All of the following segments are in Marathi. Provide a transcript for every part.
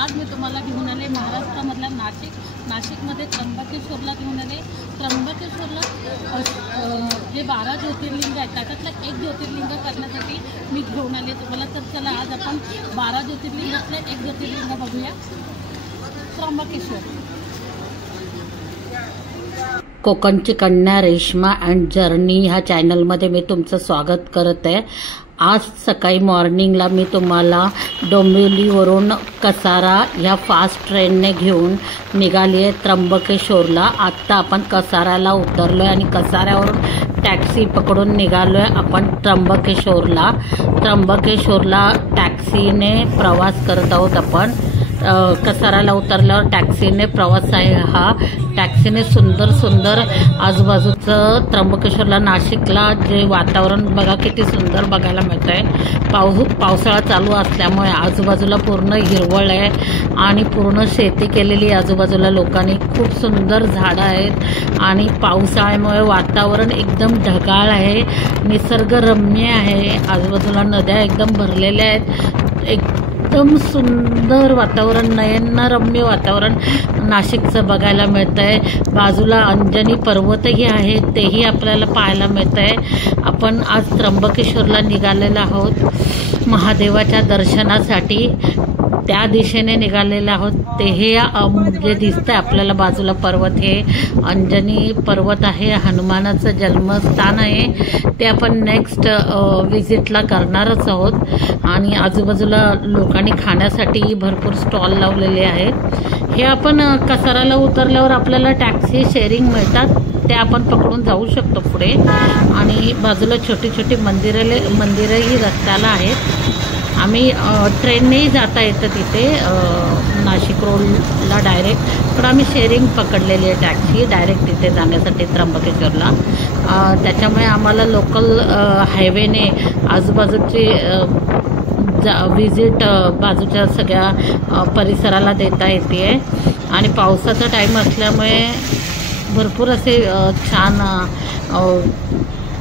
आज मी तुम्हाला घेऊन आले महाराष्ट्रामधल्या नाशिकमध्ये त्र्यंबकेश्वरला घेऊन आले। त्र्यंबकेश्वरला जे 12 ज्योतिर्लिंग आहेत त्याच्यातलं एक ज्योतिर्लिंग करण्यासाठी मी घेऊन आले तुम्हाला। तर चला आज आपण 12 ज्योतिर्लिंगातलं एक ज्योतिर्लिंग बघूया, त्र्यंबकेश्वर। कोकणची कन्या रेश्मा अँड जर्नी ह्या चॅनलमध्ये मी तुमचं स्वागत करत आहे। आज सकाळी मॉर्निंगला मी तुम्हाला डोंबिवलीवरून कसारा ह्या फास्ट ट्रेनने घेऊन निघाली आहे त्र्यंबकेश्वरला। आत्ता आपण कसाऱ्याला उतरलो आहे आणि कसाऱ्यावरून टॅक्सी पकडून निघालो आहे आपण त्र्यंबकेश्वरला। त्र्यंबकेश्वरला टॅक्सीने प्रवास करत आहोत आपण। कसाराला उतरल्यावर टॅक्सीने प्रवास आहे हा। टॅक्सीने सुंदर आजूबाजूचं त्र्यंबकेश्वरला नाशिकला जे वातावरण बघा किती सुंदर बघायला मिळतं आहे। पावसाळा चालू असल्यामुळे आजूबाजूला पूर्ण हिरवळ आहे आणि पूर्ण शेती केलेली आजूबाजूला लोकांनी। खूप सुंदर झाडं आहेत आणि पावसाळ्यामुळे वातावरण एकदम ढगाळ आहे, निसर्गरम्य आहे। आजूबाजूला नद्या एकदम भरलेल्या आहेत। एकदम सुंदर वातावरण, नयनरम्य वातावरण नाशिकचं बघायला मिळतं आहे। बाजूला अंजनी पर्वतही आहे, तेही आपल्याला पाहायला मिळतं आहे। आपण आज त्र्यंबकेश्वरला निघालेलो आहोत महादेवाच्या दर्शनासाठी। त्या दिशेने निघालेलो आहोत। ते हे जे दिसतंय आपल्याला बाजूला पर्वत, हे अंजनी पर्वत आहे, हनुमानाचं जन्मस्थान आहे। ते आपण नेक्स्ट विजिटला करणारच आहोत। आणि आजूबाजूला लोकांनी खाण्यासाठी भरपूर स्टॉल लावलेले आहेत। हे आपण कसाराला उतरल्यावर आपल्याला टॅक्सी शेअरिंग मिळतात, ते आपण पकडून जाऊ शकतो पुढे। आणि बाजूला छोटी छोटी मंदिरंही रस्त्याला आहेत। आम्ही ट्रेननेही जाता येतं तिथे नाशिक रोडला डायरेक्ट, पण आम्ही शेअरिंग पकडलेली आहे टॅक्सी डायरेक्ट तिथे जाण्यासाठी त्र्यंबकेश्वरला। त्याच्यामुळे आम्हाला लोकल हायवेने आजूबाजूची विजिट बाजूच्या सगळ्या परिसराला देता येते। आणि पावसाचा टाईम असल्यामुळे भरपूर असे छान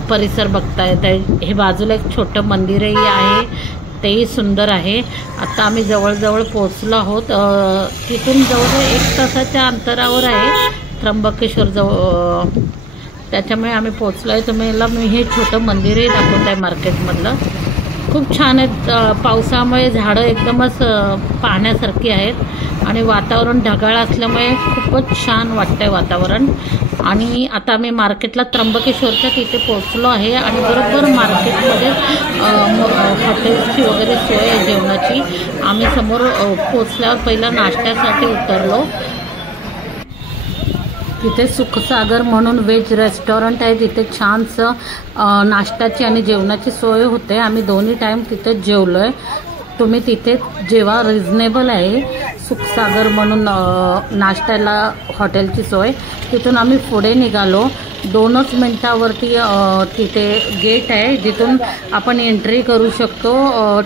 परिसर बघता येत आहे। हे बाजूला एक छोटं मंदिरही आहे, तेही सुंदर आहे। आता आम्ही जवळजवळ पोचलो आहोत। तिथून जवळजवळ 1 तासाच्या अंतरावर आहे त्र्यंबकेश्वर जवळ, त्याच्यामुळे आम्ही पोचलो आहे। तुम्हाला मी हे छोटं मंदिरही दाखवत आहे मार्केटमधलं। खूप छान आहेत। पावसामुळे झाडं एकदमच पाहण्यासारखी आहेत आणि वातावरण ढगाळ असल्यामुळे खूपच छान वाटतंय वातावरण। आणि आता आम्ही मार्केटला त्र्यंबकेश्वरच्या तिथे पोचलो आहे आणि बरोबर मार्केटमध्ये हॉटेल्सची वगैरे सोय आहे जेवणाची। आम्ही समोर पोचल्यावर पहिला नाश्त्यासाठी उतरलो। तिथे सुखसागर म्हणून व्हेज रेस्टॉरंट आहे, तिथे छानसं नाश्त्याची आणि जेवणाची सोय होते। आम्ही दोन्ही टाईम तिथे जेवलो आहे। तुम्ही तिथे जेव्हा रिजनेबल आहे। सुखसागर म्हणून नाश्त्याला हॉटेलची सोय। तिथून आम्ही पुढे निघालो। 2च मिनटावरती तिथे गेट आहे, जिथून आपण एंट्री करू शकतो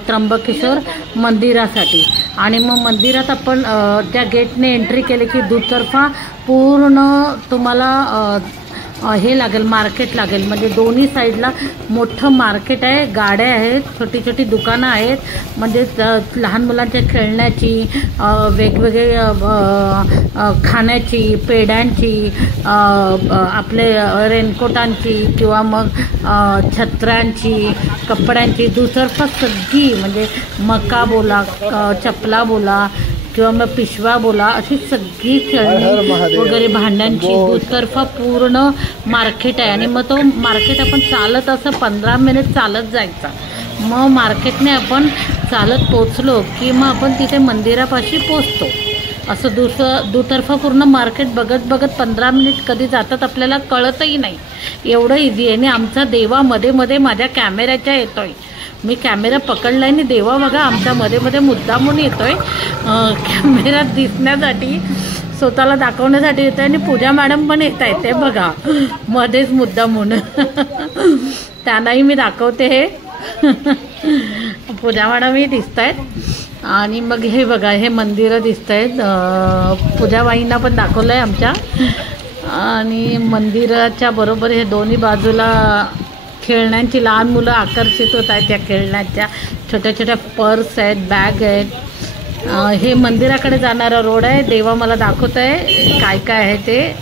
त्र्यंबकेश्वर मंदिरासाठी। आणि मग मंदिरात आपण त्या गेटने एंट्री केली की दुतर्फा पूर्ण तुम्हाला हे लागेल, मार्केट लागेल। म्हणजे दोन्ही साईडला मोठं मार्केट आहे, गाड्या आहेत, छोटी छोटी दुकानं आहेत, म्हणजे लहान मुलांच्या खेळण्याची, वेगवेगळे खाण्याची, पेड्यांची, आपले रेनकोटांची किंवा मग छत्र्यांची, कपड्यांची, दुतर्फा सगळी म्हणजे मका बोला, चपला बोला किंवा मग पिशवा बोला, अशी सगळी खेळणी वगैरे भांड्यांची दुतर्फा पूर्ण मार्केट आहे। आणि मग तो मार्केट आपण चालत असं 15 मिनिट चालत जायचा। मग मार्केटने आपण चालत पोचलो की मग आपण तिथे मंदिरापाशी पोचतो। असं दुतर्फा पूर्ण मार्केट बघत 15 मिनिट कधी जातात आपल्याला कळतही नाही, एवढं इझी आहे। आणि आमचा देवा मध्ये माझ्या कॅमेऱ्याच्या येतोय, मी कॅमेरा पकडला आणि देवा बघा आमच्या मध्ये मुद्दामून येतोय कॅमेऱ्यात दिसण्यासाठी, स्वतःला दाखवण्यासाठी येतोय। आणि पूजा मॅडम पण येत आहेत, ते बघा मध्येच मुद्दामून त्यांनाही मी दाखवते। हे पूजा मॅडमही दिसत आहेत। आणि मग हे बघा हे मंदिरं दिसत आहेत, पूजाबाईंना पण दाखवलं आहे आमच्या। आणि मंदिराच्या बरोबर हे दोन्ही बाजूला खेळण्यांची, लहान मुलं आकर्षित होत आहेत त्या खेळण्याच्या, छोट्या छोट्या पर्स आहेत, बॅग आहेत। हे मंदिराकडे जाणारा रोड आहे. देवा मला दाखवत आहे काय काय आहे ते.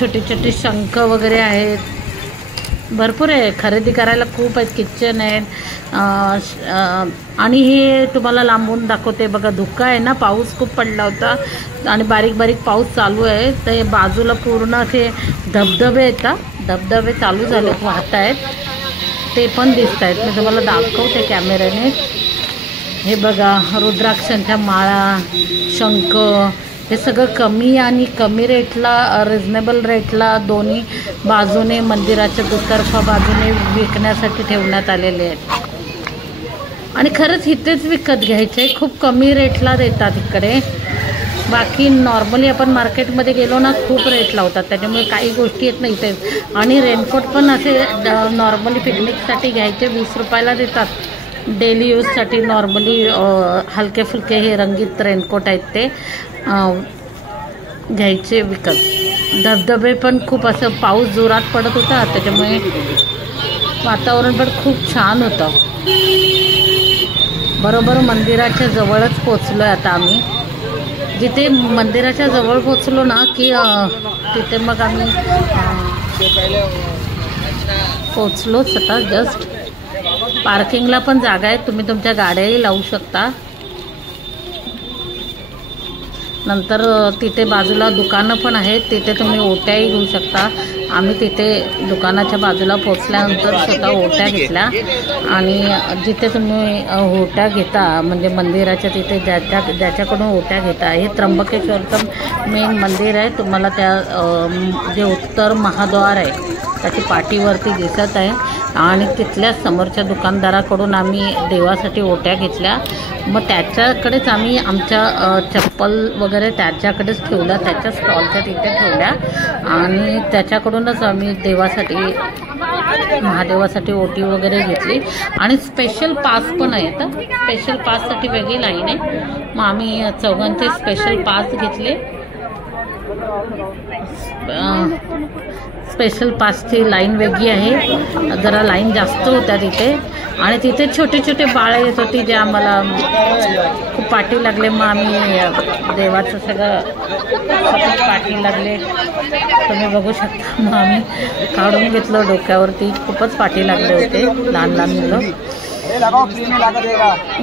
छोटे छोटे शंख वगैरे आहेत, भरपूर आहे. खरेदी करायला खूप आहेत. किचन आहेत. आणि हे तुम्हाला लांबून दाखवते बघा. धुकं आहे ना, पाऊस खूप पडला होता आणि बारीक बारीक पाऊस चालू आहे. तर बाजूला पूर्ण असे धबधबे आहेत. धबधबे चालू झालेत, वाहत आहेत, ते पण दिसत आहेत. मी तुम्हाला दाखवते कॅमेऱ्याने. हे बघा, रुद्राक्षांच्या माळा, शंख, हे सगळं कमी रेटला, रिजनेबल रेटला दोन्ही बाजूने मंदिराच्या दुतर्फा बाजूने विकण्यासाठी ठेवण्यात आलेले आहेत. आणि खरंच इथेच विकत घ्यायचे, खूप कमी रेटला देतात इकडे. बाकी नॉर्मली आपण मार्केटमध्ये गेलो ना, खूप रेट लावतात, त्याच्यामुळे काही गोष्टी येत नाही इथे. आणि रेनकोट पण असे नॉर्मली पिकनिकसाठी घ्यायचे 20 रुपयाला देतात. डेली यूजसाठी नॉर्मली हलके फुलके हे रंगीत रेनकोट आहेत ते घ्यायचे विकत. धबधबे पण खूप असं पाऊस जोरात पडत होता, त्याच्यामुळे वातावरण पण खूप छान होतं. बरोबर मंदिराच्या जवळच पोचलो आहे आता आम्ही. जिथे मंदिराच्या जवळ पोचलो ना की तिथे मग आम्ही पोचलोच आता जस्ट. पार्किंगला पण जागा आहे, तुम्ही तुमच्या गाड्याही लावू शकता. नंतर तिथे बाजूला दुकानं पण आहेत, तिथे तुम्ही ओट्याही घेऊ शकता. आम्ही तिथे दुकानाच्या बाजूला पोचल्यानंतर स्वतः ओट्या घेतल्या. आणि जिथे तुम्ही ओट्या घेता म्हणजे मंदिराच्या तिथे ज्याच्याकडून ओट्या घेता, हे त्र्यंबकेश्वरचं मेन मंदिर आहे. तुम्हाला त्या जे उत्तर महाद्वार आहे त्याची पाठीवरती दिसत आहे. आणि तिथल्या समोरच्या दुकानदाराकडून आम्ही देवासाठी ओट्या घेतल्या. मग त्याच्याकडेच आम्ही आमच्या चप्पल वगैरे त्याच्याकडेच ठेवल्या, त्याच्या स्टॉलच्या तिथे ठेवल्या. आणि त्याच्याकडूनच आम्ही देवासाठी महादेवासाठी ओटी वगैरे घेतली. आणि स्पेशल पास पण आहे, तर स्पेशल पाससाठी वेगळी लाईन आहे. मग आम्ही चौघांचे स्पेशल पास घेतले. स्पेशल पासची लाईन वेगळी आहे, जरा लाईन जास्त होत्या तिथे. आणि तिथे छोटे छोटे बाळं येत होती जे आम्हाला खूप पाठी लागले. मग आम्ही देवाचं सगळं पाठी लागले, तुम्ही बघू शकता. मग आम्ही काढून घेतलं डोक्यावरती, खूपच पाठी लागले होते लहान लहान मुलं.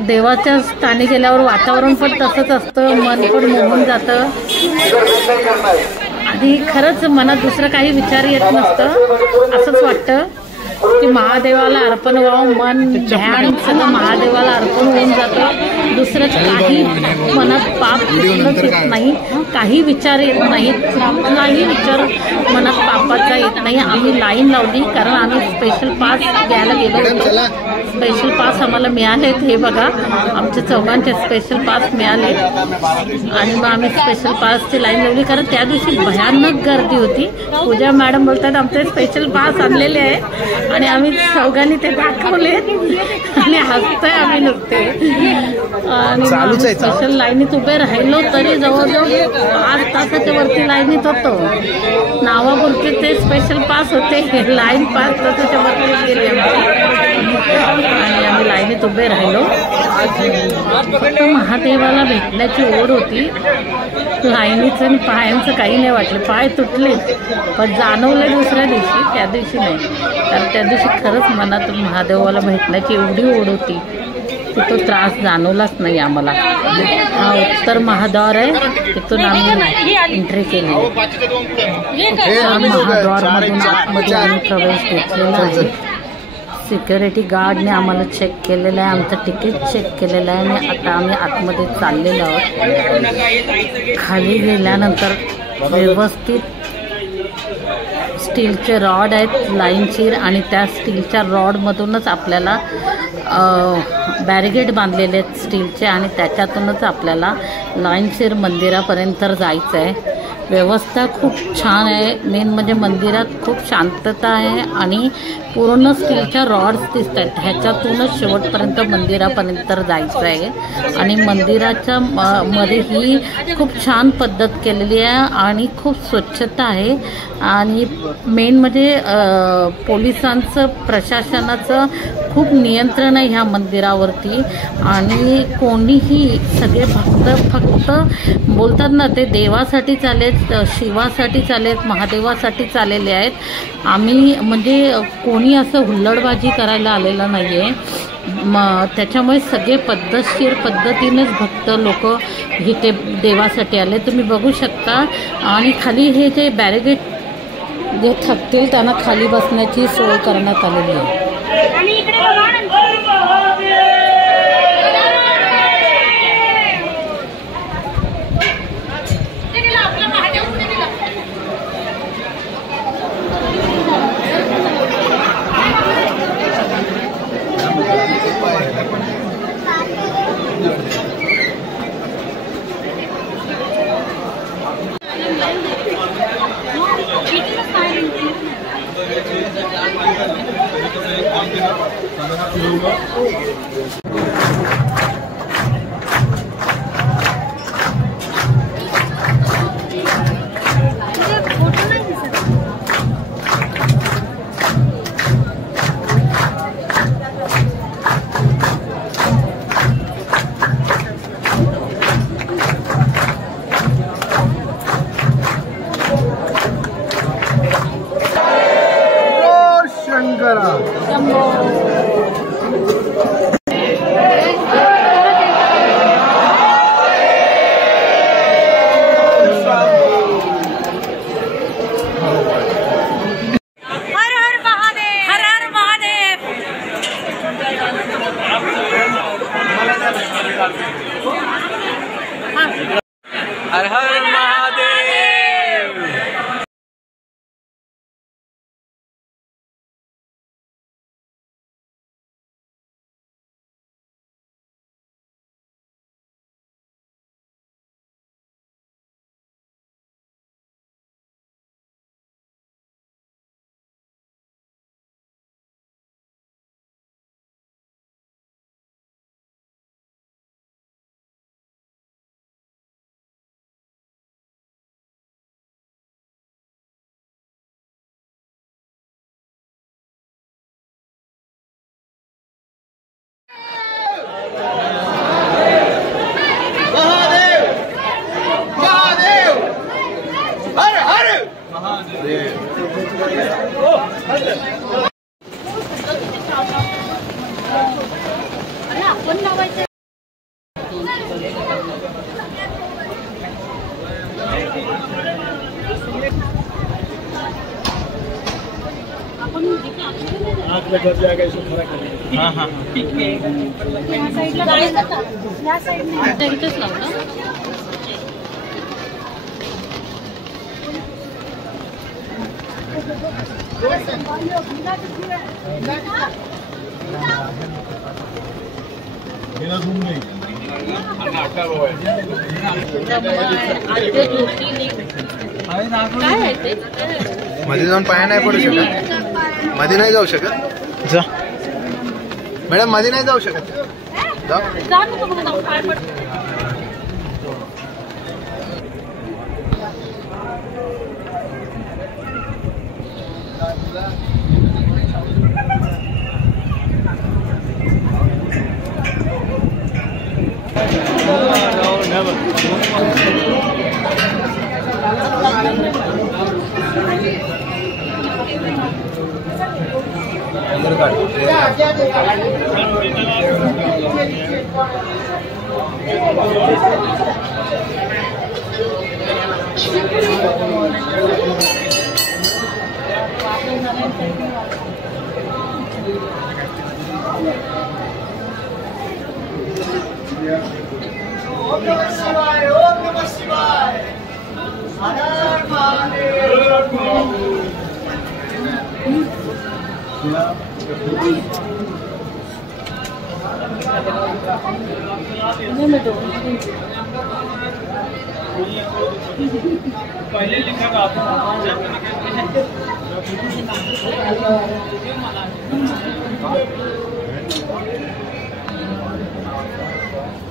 देवाच्या स्थानी गेल्यावर वातावरण पण तसंच असतं, मन पण मोहून जातं. आधी खरंच मनात दुसरं काही विचार येत नसतं, असंच वाटतं की महादेवाला अर्पण व्हावं. मन ध्यान सगळं महादेवाला अर्पण होऊन जातं. दुसरं काही मनात पाप कुठलंच येत नाही, काही विचार येत नाहीत, कुठलाही विचार मनात पापाचा येत नाही. आम्ही लाईन लावली कारण आम्ही स्पेशल पास घ्यायला गेलो. स्पेशल पास आम्हाला मिळालेत. हे बघा, आमच्या चौघांचे स्पेशल पास मिळाले. आणि मग आम्ही स्पेशल पासची लाईन लावली कारण त्या दिवशी भयानक गर्दी होती. पूजा मॅडम बोलतात आमचे स्पेशल पास आणलेले आहे. आणि आम्ही चौघांनी ते दाखवले आणि हसतोय आम्ही नुसते. आणि स्पेशल लाईनीत उभे राहिलो तरी जवळजवळ 5 तासाच्या वरती लाईनीत होतो. नावापुरते ते स्पेशल पास होते, लाईन 5 तासाच्या वरती गेली आणि आम्ही लाईनीत उभे राहिलो. फक्त महादेवाला भेटण्याची ओढ होती. लाईनीचं आणि पायांचं काही नाही वाटलं, पाय तुटले पण जाणवले दुसऱ्या दिवशी, त्या दिवशी नाही. कारण त्या दिवशी खरंच मनात महादेवाला भेटण्याची एवढी ओढ होती की तो त्रास जाणवलाच नाही आम्हाला. हा उत्तर महाद्वार आहे, तिथून आम्ही एंट्री केली. महाद्वारमधून आतमध्ये आम्ही प्रवेश घेतलेला आहे. सिक्युरिटी गार्डने आम्हाला चेक केलेलं आहे, आमचं तिकीट चेक केलेलं आहे. आणि आता आम्ही आतमध्ये चाललेलो आहोत. खाली गेल्यानंतर व्यवस्थित स्टीलचे रॉड आहेत लाईनशीर आणि त्या स्टीलच्या रॉडमधूनच आपल्याला बॅरिगेड बांधलेले आहेत स्टीलचे आणि त्याच्यातूनच आपल्याला लाईनशीर मंदिरापर्यंत जायचं आहे. व्यवस्था खूप छान आहे. मेन म्हणजे मंदिरात खूप शांतता आहे आणि पूर्ण स्टीलच्या रॉड्स दिसत आहेत. ह्याच्यातूनच शेवटपर्यंत मंदिरापर्यंत जायचं आहे. आणि मंदिराच्या मध्ये ही खूप छान पद्धत केलेली आहे आणि खूप स्वच्छता आहे. आणि मेन म्हणजे पोलिसांचं, प्रशासनाचं खूप नियंत्रण आहे ह्या मंदिरावरती. आणि कोणीही, सगळे भक्त फक्त बोलतात ना, ते देवासाठी चालेत, शिवासाठी चालेत, महादेवासाठी चाललेले आहेत. आम्ही म्हणजे कोणी असं हुल्लडबाजी करायला आलेलं नाही आहे. त्याच्यामुळे सगळे पद्धतशीर पद्धतीनेच भक्त लोक इथे देवासाठी आले, तुम्ही बघू शकता. आणि खाली हे जे बॅरिगेट जे थकतील त्यांना खाली बसण्याची सोय करण्यात आलेली आहे. हर हर महादेव। मध्ये जाऊन पाया नाही पडू शकत, मध्ये नाही जाऊ शकत. जा मॅडम, मध्ये नाही जाऊ शकत. पहले लिखा था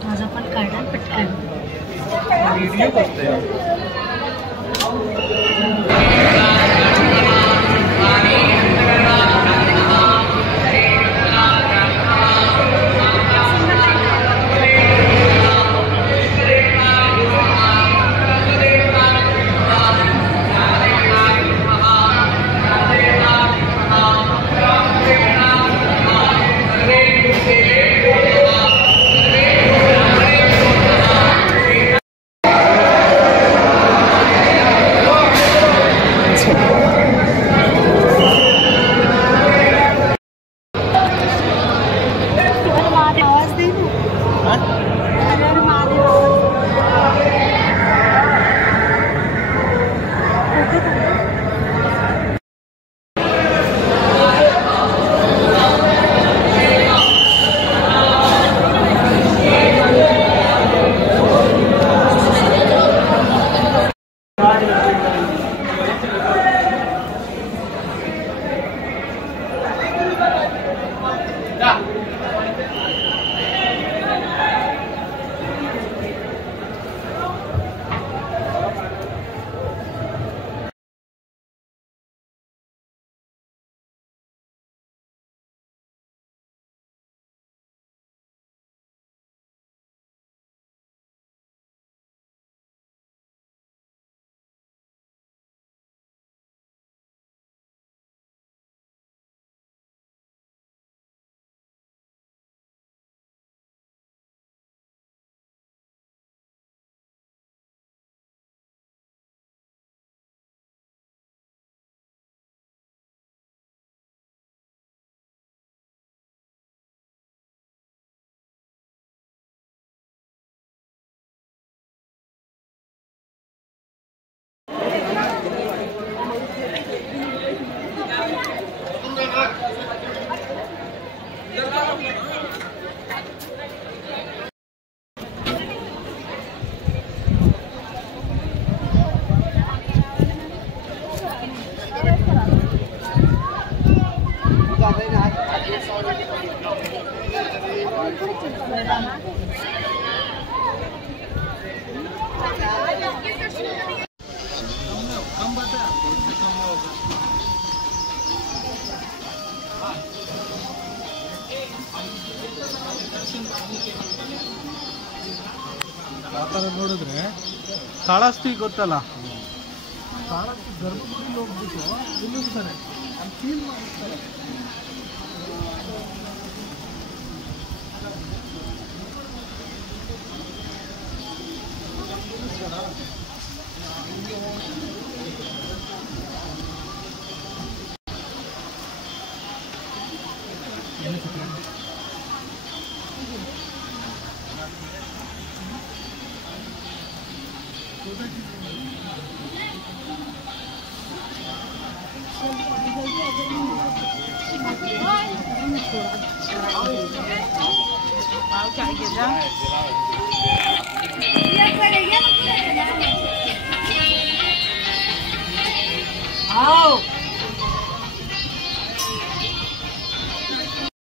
माझा पण काढा पटकन. व्हिडिओ करतोय. ನೋಡಿದ್ರೆ ಕಾಳಾಸ್ತಿ ಗೊತ್ತಲ್ಲ, ಕಾಳಾಸ್ತಿ ಗರ್ಭಗುಡಿಗೆ ಹೋಗ್ಬಿಟ್ಟು ನಿಲ್ಲಿಸ್ತಾರೆ, ಅಲ್ಲಿ ಫೀಲ್ ಮಾಡಿಸ್ತಾರೆ. पाव चाहिए